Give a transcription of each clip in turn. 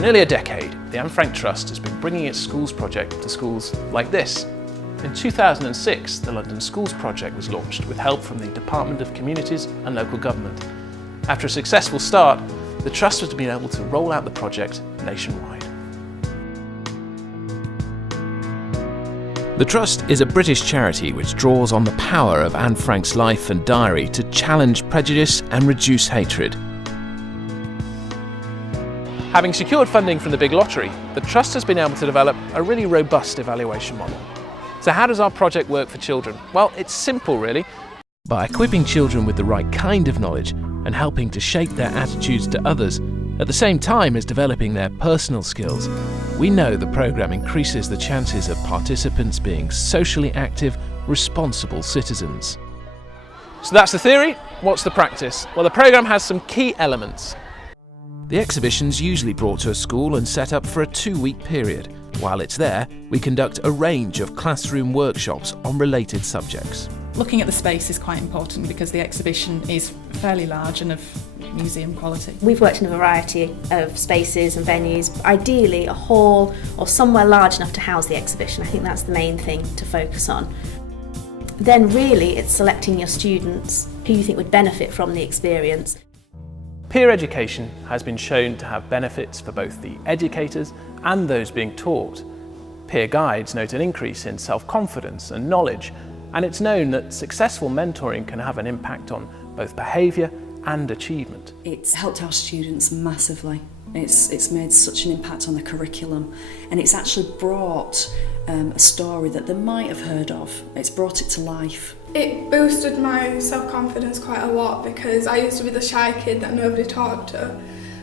For nearly a decade, the Anne Frank Trust has been bringing its schools project to schools like this. In 2006, the London Schools Project was launched with help from the Department of Communities and Local Government. After a successful start, the Trust has been able to roll out the project nationwide. The Trust is a British charity which draws on the power of Anne Frank's life and diary to challenge prejudice and reduce hatred. Having secured funding from the big lottery, the Trust has been able to develop a really robust evaluation model. So how does our project work for children? Well, it's simple really. By equipping children with the right kind of knowledge and helping to shape their attitudes to others, at the same time as developing their personal skills, we know the programme increases the chances of participants being socially active, responsible citizens. So that's the theory. What's the practice? Well, the programme has some key elements. The exhibition's usually brought to a school and set up for a 2-week period. While it's there, we conduct a range of classroom workshops on related subjects. Looking at the space is quite important because the exhibition is fairly large and of museum quality. We've worked in a variety of spaces and venues, ideally a hall or somewhere large enough to house the exhibition. I think that's the main thing to focus on. Then really it's selecting your students who you think would benefit from the experience. Peer education has been shown to have benefits for both the educators and those being taught. Peer guides note an increase in self-confidence and knowledge, and it's known that successful mentoring can have an impact on both behaviour and achievement. It's helped our students massively. It's made such an impact on the curriculum, and it's actually brought a story that they might have heard of. It's brought it to life. It boosted my self-confidence quite a lot because I used to be the shy kid that nobody talked to,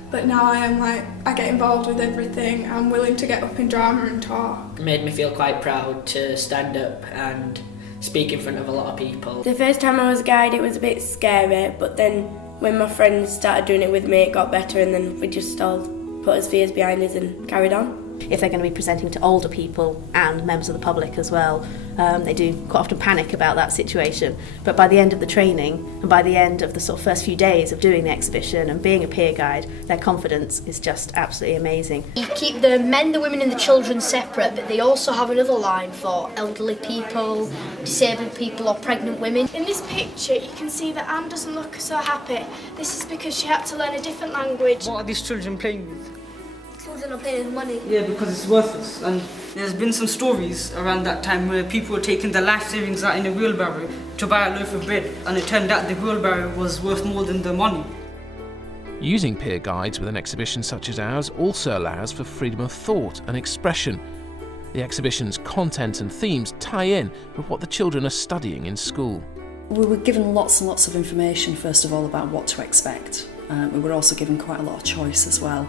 but now I get involved with everything. I'm willing to get up in drama and talk. It made me feel quite proud to stand up and speak in front of a lot of people. The first time I was a guide it was a bit scary, but then when my friends started doing it with me it got better, and then we just all put our fears behind us and carried on. If they're going to be presenting to older people and members of the public as well, they do quite often panic about that situation. But by the end of the training and by the end of the sort of first few days of doing the exhibition and being a peer guide, their confidence is just absolutely amazing. You keep the men, the women and the children separate, but they also have another line for elderly people, disabled people or pregnant women. In this picture you can see that Anne doesn't look so happy. This is because she had to learn a different language. What are these children playing with? Children are paying money. Yeah, because it's worthless. And there's been some stories around that time where people were taking their life savings out in a wheelbarrow to buy a loaf of bread, and it turned out the wheelbarrow was worth more than the money. Using peer guides with an exhibition such as ours also allows for freedom of thought and expression. The exhibition's content and themes tie in with what the children are studying in school. We were given lots and lots of information, first of all, about what to expect. We were also given quite a lot of choice as well,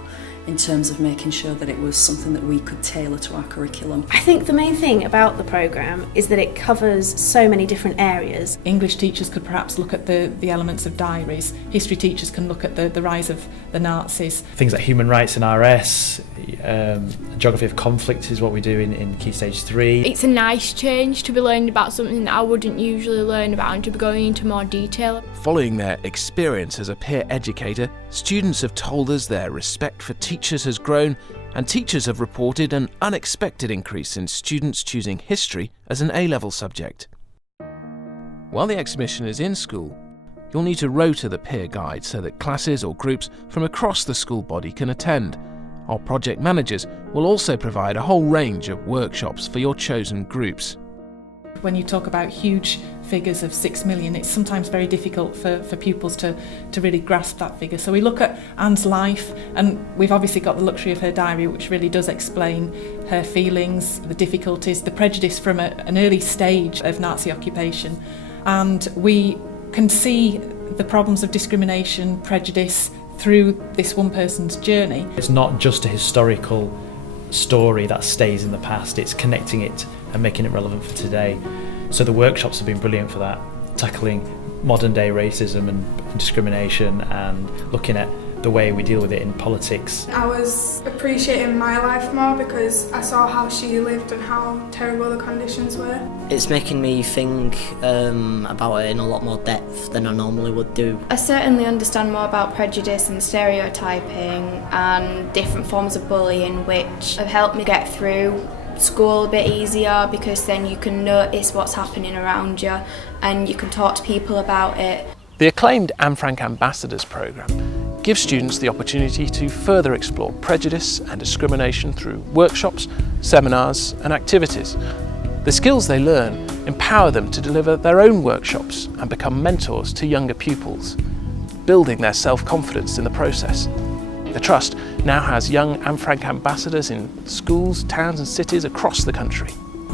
in terms of making sure that it was something that we could tailor to our curriculum. I think the main thing about the programme is that it covers so many different areas. English teachers could perhaps look at the elements of diaries. History teachers can look at the rise of the Nazis. Things like human rights in RS, geography of conflict is what we do in Key Stage 3. It's a nice change to be learning about something that I wouldn't usually learn about and to be going into more detail. Following their experience as a peer educator, students have told us their respect for teachers has grown, and teachers have reported an unexpected increase in students choosing history as an A-level subject. While the exhibition is in school, you'll need to rota the peer guide so that classes or groups from across the school body can attend. Our project managers will also provide a whole range of workshops for your chosen groups. When you talk about huge figures of 6 million, it's sometimes very difficult for pupils to really grasp that figure. So we look at Anne's life, and we've obviously got the luxury of her diary, which really does explain her feelings, the difficulties, the prejudice from an early stage of Nazi occupation. And we can see the problems of discrimination, prejudice, through this one person's journey. It's not just a historical story that stays in the past, it's connecting it and making it relevant for today. So the workshops have been brilliant for that, tackling modern day racism and discrimination and looking at the way we deal with it in politics. I was appreciating my life more because I saw how she lived and how terrible the conditions were. It's making me think about it in a lot more depth than I normally would do. I certainly understand more about prejudice and stereotyping and different forms of bullying, which have helped me get through school a bit easier, because then you can notice what's happening around you and you can talk to people about it. The acclaimed Anne Frank Ambassadors programme gives students the opportunity to further explore prejudice and discrimination through workshops, seminars and activities. The skills they learn empower them to deliver their own workshops and become mentors to younger pupils, building their self-confidence in the process. The Trust now has young Anne Frank ambassadors in schools, towns and cities across the country.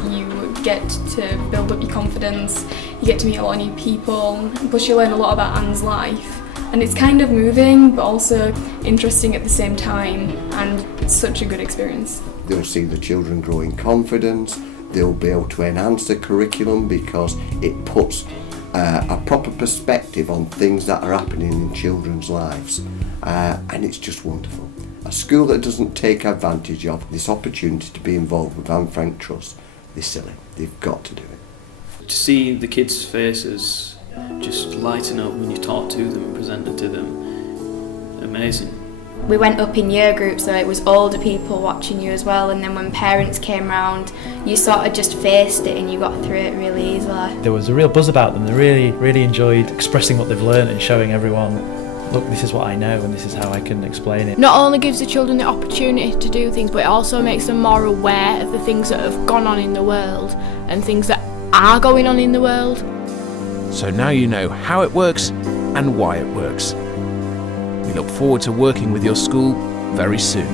You get to build up your confidence, you get to meet a lot of new people, plus you learn a lot about Anne's life. And it's kind of moving but also interesting at the same time, and it's such a good experience. They'll see the children grow in confidence, they'll be able to enhance the curriculum because it puts a proper perspective on things that are happening in children's lives, and it's just wonderful. A school that doesn't take advantage of this opportunity to be involved with Anne Frank Trust, they're silly. They've got to do it. To see the kids' faces just lighten up when you talk to them and present it to them, amazing. We went up in year groups, so it was older people watching you as well, and then when parents came round, you sort of just faced it and you got through it really easily. There was a real buzz about them. They really enjoyed expressing what they've learned and showing everyone, look, this is what I know and this is how I can explain it. Not only gives the children the opportunity to do things, but it also makes them more aware of the things that have gone on in the world and things that are going on in the world. So now you know how it works and why it works. We look forward to working with your school very soon.